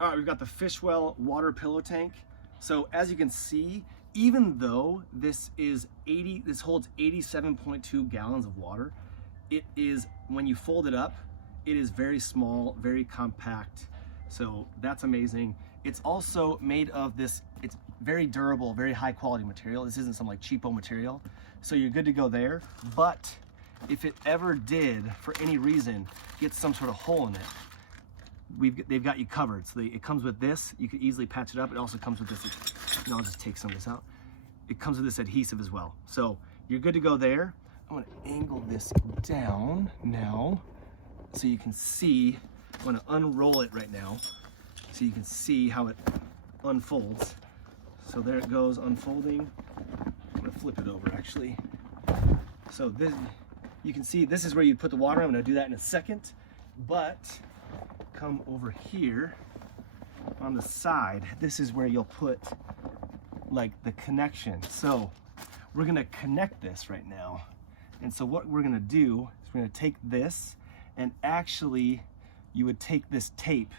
All right, we've got the Fishwell water pillow tank. So as you can see, even though this holds 87.2 gallons of water, it is, when you fold it up, it is very small, very compact. So that's amazing. It's also made of this, it's very durable, very high quality material. This isn't some like cheapo material. So you're good to go there. But if it ever did, for any reason, get some sort of hole in it, they've got you covered. So it comes with this. You can easily patch it up. It also comes with this. And I'll just take some of this out. It comes with this adhesive as well. So you're good to go there. I'm gonna angle this down now so you can see. I'm gonna unroll it right now so you can see how it unfolds. So there it goes, unfolding. I'm gonna flip it over actually. So this, you can see this is where you put the water. I'm gonna do that in a second, but come over here on the side. This is where you'll put like the connection. So we're gonna connect this right now. And so what we're gonna do is we're gonna take this, and actually you would take this tape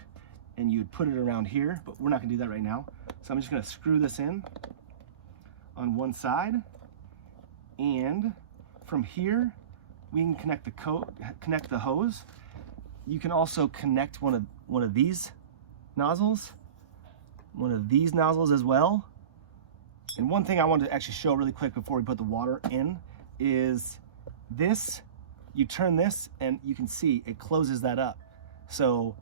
and you would put it around here, but we're not gonna do that right now. So I'm just gonna screw this in on one side, and from here we can connect the hose. You can also connect one of these nozzles, as well. And one thing I wanted to actually show really quick before we put the water in is this. You turn this and you can see it closes that up. So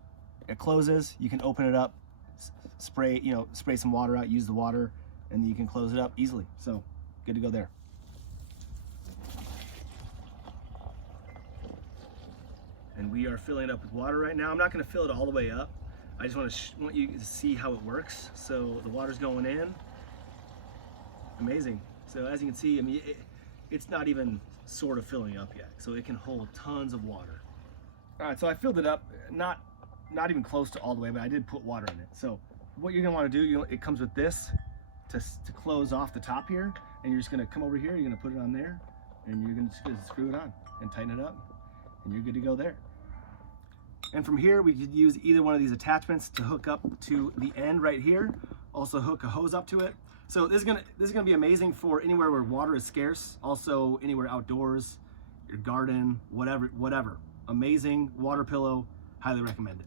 it closes, you can open it up, spray some water out, use the water, and then you can close it up easily. So good to go there. And we are filling it up with water right now. I'm not gonna fill it all the way up. I just want you to see how it works. So the water's going in. Amazing. So as you can see, I mean, it's not even sort of filling up yet. So it can hold tons of water. All right, so I filled it up, not even close to all the way, but I did put water in it. So what you're gonna wanna do, it comes with this to close off the top here, and you're just gonna come over here, you're gonna put it on there, and you're gonna screw it on and tighten it up, and you're good to go there. And from here, we could use either one of these attachments to hook up to the end right here. Also hook a hose up to it. So this is gonna be amazing for anywhere where water is scarce. Also anywhere outdoors, your garden, whatever. Amazing water pillow, highly recommended.